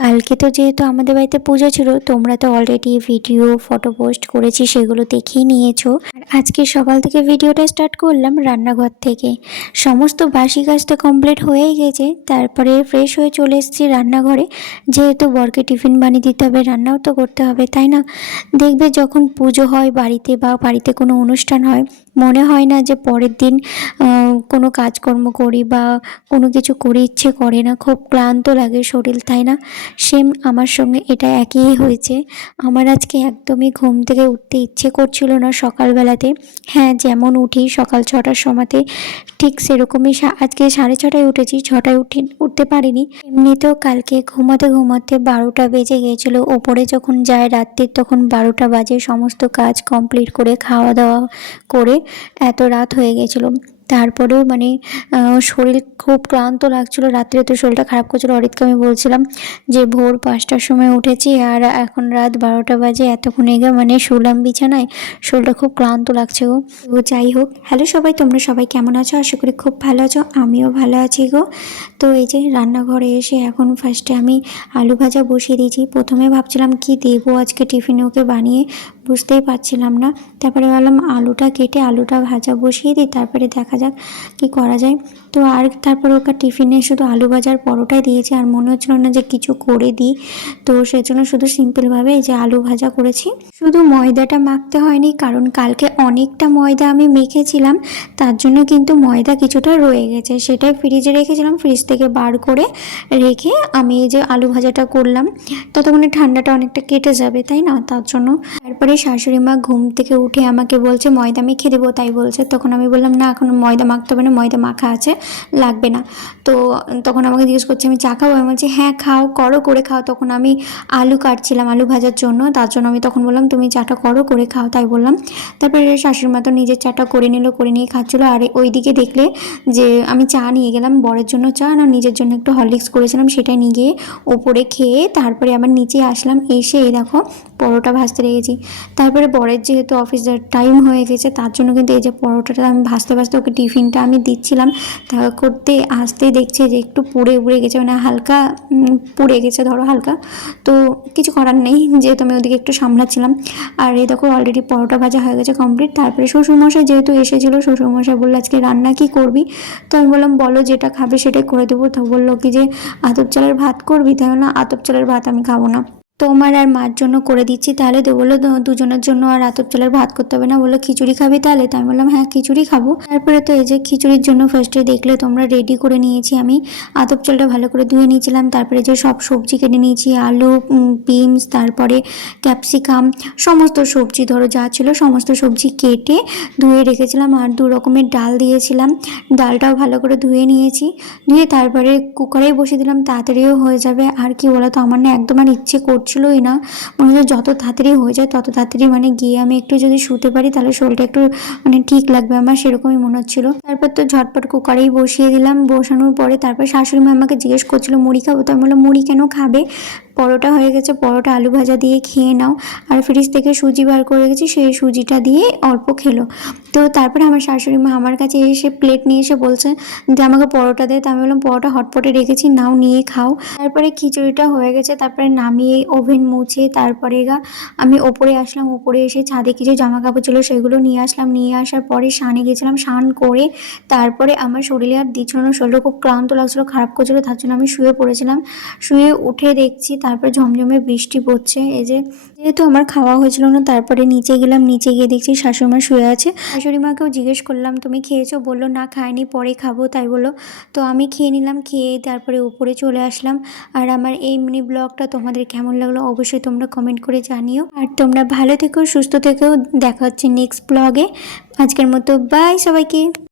কালকে তো যেহেতু আমাদের বাড়িতে পুজো ছিল, তোমরা তো অলরেডি ভিডিও ফটো পোস্ট করেছি, সেগুলো দেখেই নিয়েছো। আর আজকে সকাল থেকে ভিডিওটা স্টার্ট করলাম রান্নাঘর থেকে। সমস্ত বাসি কাজটা কমপ্লিট হয়েই গেছে, তারপরে ফ্রেশ হয়ে চলে এসেছি রান্নাঘরে। যেহেতু বরকে টিফিন বানিয়ে দিতে হবে, রান্নাও তো করতে হবে, তাই না? দেখবে যখন পুজো হয় বাড়িতে বা বাড়িতে কোনো অনুষ্ঠান হয়, মনে হয় না যে পরের দিন কোনো কাজকর্ম করি বা কোনো কিছু করে, ইচ্ছে করে না, খুব ক্লান্ত লাগে শরীর, তাই না? সেম আমার সঙ্গে এটা একই হয়েছে। আমার আজকে একদমই ঘুম থেকে উঠতে ইচ্ছে করছিল না সকালবেলাতে। হ্যাঁ, যেমন উঠি সকাল 6টার সময়তে, ঠিক সেরকমই আজকে 6:30টায় উঠেছি, 6টায় উঠতে পারিনি। এমনিতেও কালকে ঘুমাতে ঘুমাতে 12টা বেজে গিয়েছিল। ওপরে যখন যায় রাত্রির, তখন 12টা বাজে। সমস্ত কাজ কমপ্লিট করে খাওয়া দাওয়া করে এত রাত হয়ে গেছিলো। তারপরেও শরীর খুব ক্লান্ত লাগছিল। রাত্রে তো শরীরটা খারাপ করছিল। অরিতকে আমি বলছিলাম যে ভোর 5টার সময় উঠেছি আর এখন রাত 12টা বাজে, এতক্ষণ এগে শুলাম বিছানায়, শরীরটা খুব ক্লান্ত লাগছে গো। তো যাই হোক, হ্যালো সবাই, তোমরা সবাই কেমন আছো? আশা করি খুব ভালো আছো, আমিও ভালো আছি গো। তো এই যে রান্নাঘরে এসে এখন ফার্স্টে আমি আলু ভাজা বসিয়ে দিয়েছি। প্রথমে ভাবছিলাম কি দেবো আজকে টিফিনে ওকে বানিয়ে, বুঝতেই পারছিলাম না। তারপরে ভাবলাম আলুটা কেটে আলুটা ভাজা বসিয়ে দিই, তারপরে দেখা যাক কি করা যায়। তো আর তারপরে ওকে টিফিনে শুধু আলু ভাজার পরোটাই দিয়েছি, আর মনে হচ্ছিল না যে কিছু করে দিই। তো সেজন্য শুধু সিম্পলভাবে এই যে আলু ভাজা করেছি। শুধু ময়দাটা মাখতে হয়নি, কারণ কালকে অনেকটা ময়দা আমি মেখেছিলাম, তার জন্য কিন্তু ময়দা কিছুটা রয়ে গেছে। সেটাই ফ্রিজে রেখেছিলাম, ফ্রিজ থেকে বার করে রেখে আমি এই যে আলু ভাজাটা করলাম। ততক্ষণে ঠান্ডাটা অনেকটা কেটে যাবে, তাই না? তার জন্য। তারপরে শাশুড়ি মা ঘুম থেকে উঠে আমাকে বলছে ময়দা মেখে দেবো, তাই বলছে। তখন আমি বললাম না, এখন ময়দা মাখতে হবে না, ময়দা মাখা আছে, লাগবে না। তো তখন আমাকে জিজ্ঞেস করছে আমি চা খাবো? আমি বলছি হ্যাঁ খাও, করে খাও। তখন আমি আলু কাটছিলাম আলু ভাজার জন্য, তার জন্য আমি তখন বললাম তুমি চাটা করে খাও, তাই বললাম। তারপরে শাশুড়ি মা তো নিজের চাটা করে নিল, করে নিয়ে খাচ্ছিলো। আর ওইদিকে দেখলে যে আমি চা নিয়ে গেলাম, বরের জন্য চা না নিজের জন্য একটু হরলিক্স করেছিলাম, সেটাই নিয়ে গিয়ে ওপরে খেয়ে তারপরে আবার নিচে আসলাম। এসে এই দেখো পরোটা ভাজতে লেগেছি। তারপরে বরের যেহেতু অফিসের টাইম হয়ে গেছে, তার জন্য কিন্তু এই যে পরোটাটা আমি ভাজতে ওকে টিফিনটা আমি দিচ্ছিলাম, তা করতে আসতেই দেখছি যে একটু পুড়ে গেছে, হালকা পুড়ে গেছে, ধরো হালকা। তো কিছু করার নেই, যেহেতু আমি ওদিকে একটু সামলাচ্ছিলাম। আর এই দেখো অলরেডি পরোটা ভাজা হয়ে গেছে কমপ্লিট। তারপরে শ্বশুরমশাই যেহেতু এসেছিলো, শ্বশুরমশাই বললো আজকে রান্না কি করবি? তো আমি বললাম বলো যেটা খাবে সেটাই করে দেবো। তো বললো কি যে আতপ চালের ভাত করবি? তাই না, আতপ চালের ভাত আমি খাবো না, তোমার আর মার জন্য করে দিচ্ছি। তাহলে তো বললো দুজনের জন্য আর আতপ চালের ভাত করতে হবে না, বললো খিচুড়ি খাবি তাহলে? তো আমি বললাম হ্যাঁ খিচুড়ি খাবো। তারপরে তো এই যে খিচুড়ির জন্য ফার্স্টে দেখলে তোমরা রেডি করে নিয়েছি আমি, আতপ চালটা ভালো করে ধুয়ে নিয়েছিলাম। তারপরে যে সব সবজি কেটে নিয়েছি, আলু, বিনস, তারপরে ক্যাপসিকাম, সমস্ত সবজি ধরো যা ছিল সমস্ত সবজি কেটে ধুয়ে রেখেছিলাম। আর 2 রকমের ডাল দিয়েছিলাম, ডালটাও ভালো করে ধুয়ে নিয়েছি। ধুয়ে তারপরে কুকারেই বসিয়ে দিলাম, তাড়াতাড়িও হয়ে যাবে। আর কি বলো তো, আমার না একদম আর ইচ্ছে করছিলই না, মনে হচ্ছে যত তাড়াতাড়ি হয়ে যায় তত তাড়াতাড়ি গিয়ে আমি একটু যদি শুতে পারি তাহলে শরীরটা একটু ঠিক লাগবে, আমার সেরকমই মনে হচ্ছিল। তারপর তো ঝটপট কুকারেই বসিয়ে দিলাম। বসানোর পরে তারপর শাশুড়ি মা আমাকে জিজ্ঞেস করছিল মুড়ি খাবো? তো আমি বললাম মুড়ি কেন খাবে, পরোটা হয়ে গেছে, পরোটা আলু ভাজা দিয়ে খেয়ে নাও। আর ফ্রিজ থেকে সুজি বার করে গেছি, সেই সুজিটা দিয়ে অল্প খেলো। তো তারপরে আমার শাশুড়ি মা আমার কাছে এসে প্লেট নিয়ে এসে বলছে যে আমাকে পরোটা দে। তো আমি বললাম পরোটা হটপটে রেখেছি, নাও নিয়ে খাও। তারপরে খিচুড়িটা হয়ে গেছে, তারপরে নামিয়ে ওভেন মুছে তারপরে আমি ওপরে আসলাম। ওপরে এসে ছাদে কিছু জামা কাপড় ছিল সেগুলো নিয়ে আসলাম। নিয়ে আসার পরে স্নানে গেছিলাম, স্নান করে তারপরে আমার শরীরে আর দিচ্ছিল না, শরীরটা খুব ক্লান্ত লাগছিলো, খারাপ করছিলো, তার জন্য আমি শুয়ে পড়েছিলাম। শুয়ে উঠে দেখছি তারপরে ঝমঝমে বৃষ্টি পড়ছে। এই যে যেহেতু আমার খাওয়া হয়েছিল না, তারপরে নিচে গেলাম, নিচে গিয়ে দেখছি শাশুড়ি মা শুয়ে আছে। শাশুড়ি মাকেও জিজ্ঞেস করলাম তুমি খেয়েছো? বললো না খাইনি, পরে খাবো, তাই বললো। তো আমি খেয়ে নিলাম, খেয়ে তারপরে উপরে চলে আসলাম। আর আমার এই মিনি ব্লগটা তোমাদের কেমন লাগলো অবশ্যই তোমরা কমেন্ট করে জানিও। আর তোমরা ভালো থেকো, সুস্থ থেকো, দেখা হচ্ছে নেক্সট ব্লগে। আজকের মতো বাই সবাইকে।